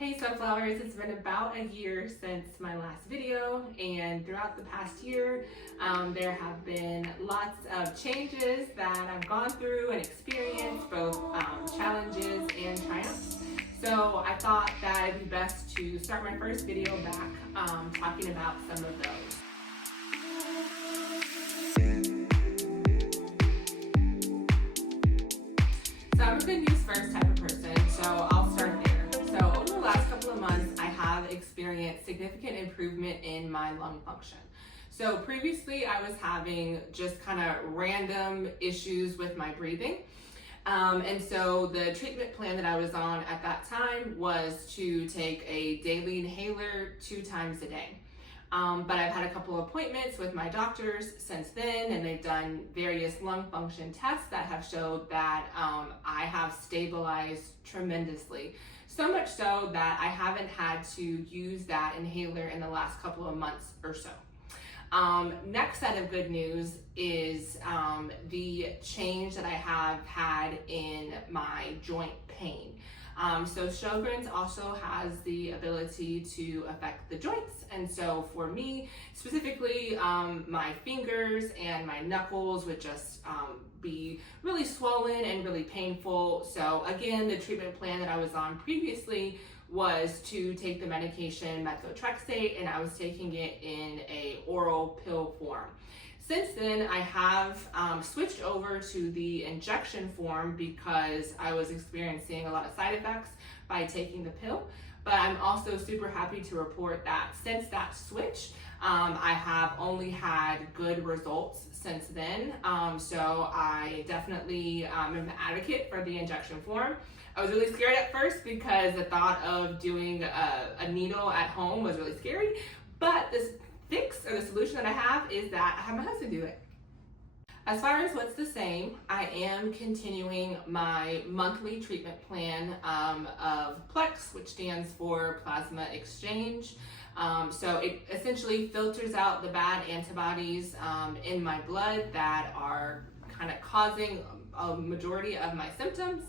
Hey Sunflowers, it's been about a year since my last video, and throughout the past year there have been lots of changes that I've gone through and experienced, both challenges and triumphs. So I thought that it'd be best to start my first video back talking about some of those. So I'm a good news first type of person, so I'll start there. So over the last couple of months, I have experienced significant improvement in my lung function. So previously I was having just kind of random issues with my breathing. And so the treatment plan that I was on at that time was to take a daily inhaler 2 times a day. But I've had a couple of appointments with my doctors since then, and they've done various lung function tests that have showed that I have stabilized tremendously. So much so that I haven't had to use that inhaler in the last couple of months or so. Next set of good news is the change that I have had in my joint pain. So Sjogren's also has the ability to affect the joints, and so for me specifically, my fingers and my knuckles would just be really swollen and really painful. So again, the treatment plan that I was on previously was to take the medication methotrexate, and I was taking it in a oral pill form. Since then, I have switched over to the injection form because I was experiencing a lot of side effects by taking the pill. But I'm also super happy to report that since that switch, I have only had good results since then. So I definitely am an advocate for the injection form. I was really scared at first because the thought of doing a needle at home was really scary, but this fix or the solution that I have is that I have my husband do it. As far as what's the same, I am continuing my monthly treatment plan of PLEX, which stands for plasma exchange. So it essentially filters out the bad antibodies in my blood that are kind of causing a majority of my symptoms.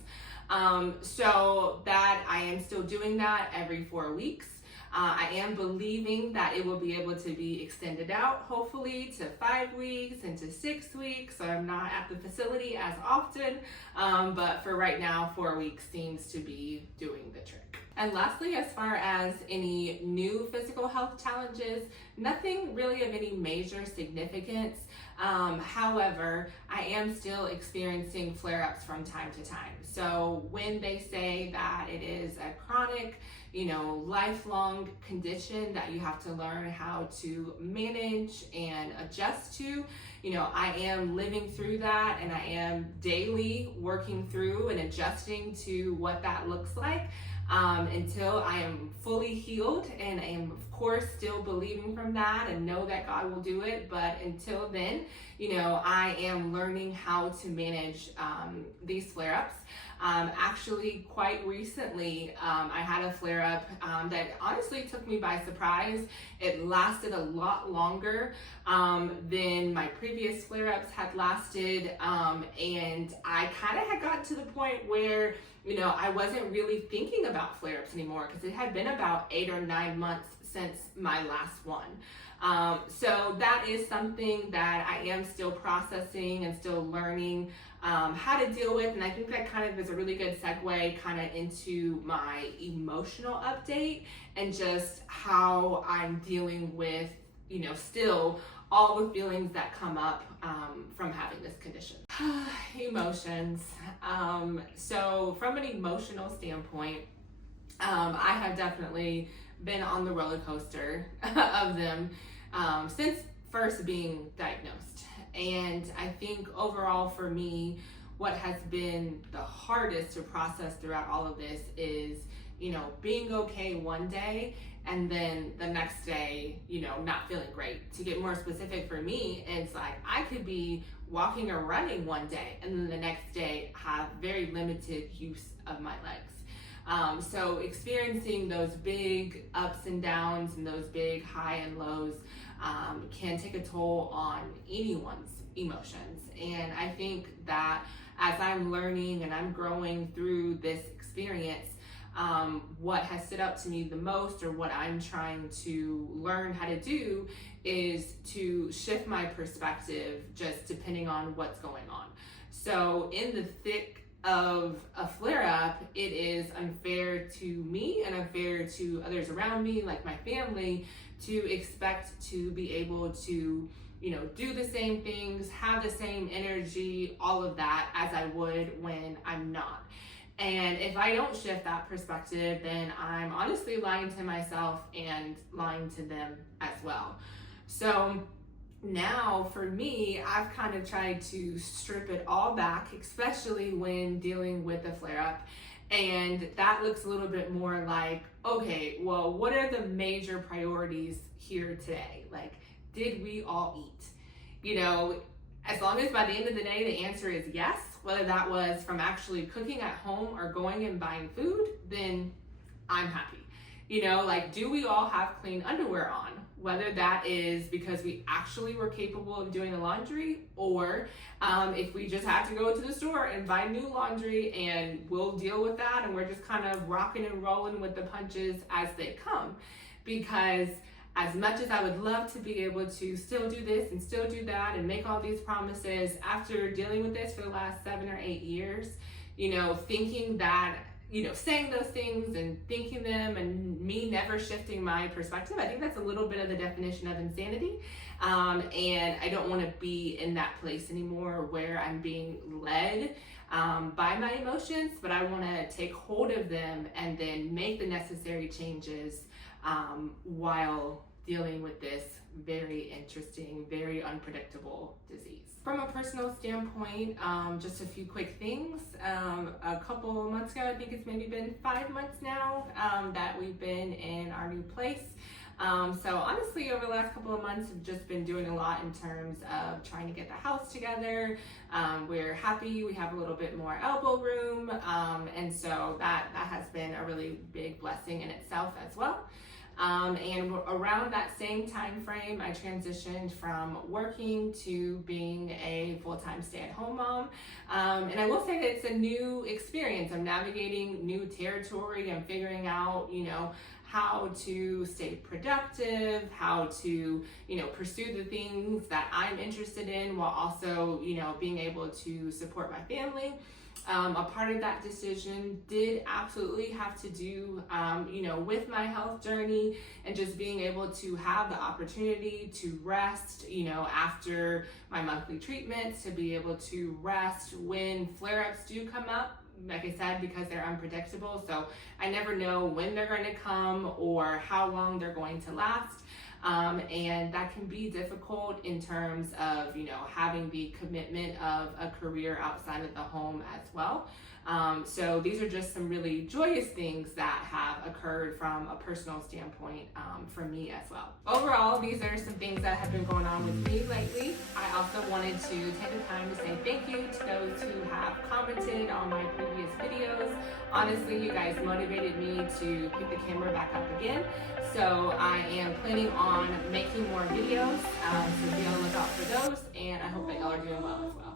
So that I am still doing that every 4 weeks. I am believing that it will be able to be extended out, hopefully, to 5 weeks and to 6 weeks, so I'm not at the facility as often, but for right now, 4 weeks seems to be doing the trick. And lastly, as far as any new physical health challenges, nothing really of any major significance. However, I am still experiencing flare-ups from time to time. So when they say that it is a chronic, lifelong condition that you have to learn how to manage and adjust to, I am living through that, and I am daily working through and adjusting to what that looks like. Until I am fully healed, and I am of course still believing from that and know that God will do it, but until then, I am learning how to manage these flare-ups. Actually, quite recently, I had a flare-up that honestly took me by surprise. It lasted a lot longer than my previous flare-ups had lasted, and I kind of had gotten to the point where I wasn't really thinking about flare-ups anymore because it had been about 8 or 9 months since my last one. So that is something that I am still processing and still learning how to deal with, and I think that kind of is a really good segue kind of into my emotional update and just how I'm dealing with, still all the feelings that come up from having this condition. Emotions. So from an emotional standpoint, I have definitely been on the roller coaster of them since first being diagnosed. And I think overall for me, what has been the hardest to process throughout all of this is, being okay one day and then the next day, not feeling great. To get more specific for me, it's like I could be walking or running one day and then the next day have very limited use of my legs. So experiencing those big ups and downs and those big high and lows can take a toll on anyone's emotions. And I think that as I'm learning and I'm growing through this experience, what has stood out to me the most, or what I'm trying to learn how to do, is to shift my perspective just depending on what's going on. So in the thick of a flare-up, it is unfair to me and unfair to others around me, like my family, to expect to be able to, do the same things, have the same energy, all of that, as I would when I'm not. And if I don't shift that perspective, then I'm honestly lying to myself and lying to them as well. So now for me, I've kind of tried to strip it all back, especially when dealing with a flare-up. And that looks a little bit more like, okay, well, what are the major priorities here today? Like, did we all eat? As long as by the end of the day, the answer is yes, whether that was from actually cooking at home or going and buying food, then I'm happy. Do we all have clean underwear on? Whether that is because we actually were capable of doing the laundry, or if we just had to go to the store and buy new laundry, and we'll deal with that, and we're just kind of rocking and rolling with the punches as they come. Because as much as I would love to be able to still do this and still do that and make all these promises, after dealing with this for the last 7 or 8 years, thinking that, saying those things and thinking them, and me never shifting my perspective, I think that's a little bit of the definition of insanity. And I don't want to be in that place anymore where I'm being led by my emotions, but I want to take hold of them and then make the necessary changes while dealing with this very interesting, very unpredictable disease. From a personal standpoint, just a few quick things. A couple of months ago, I think it's maybe been 5 months now, that we've been in our new place. So honestly, over the last couple of months, we've just been doing a lot in terms of trying to get the house together. We're happy we have a little bit more elbow room, and so that has been a really big blessing in itself as well. And around that same time frame, I transitioned from working to being a full-time stay-at-home mom. And I will say that it's a new experience. I'm navigating new territory. I'm figuring out, how to stay productive, how to, pursue the things that I'm interested in, while also, being able to support my family. A part of that decision did absolutely have to do, with my health journey, and just being able to have the opportunity to rest, after my monthly treatments, to be able to rest when flare-ups do come up. Like I said, because they're unpredictable, so I never know when they're going to come or how long they're going to last. And that can be difficult in terms of, having the commitment of a career outside of the home as well. So these are just some really joyous things that have occurred from a personal standpoint for me as well. Overall, these are some things that have been going on with me lately. I also wanted to take the time to say thank you to those who have commented on my previous videos. Honestly, you guys motivated me to pick the camera back up again. So I am planning on making more videos, so be on the lookout for those, and I hope that y'all are doing well as well.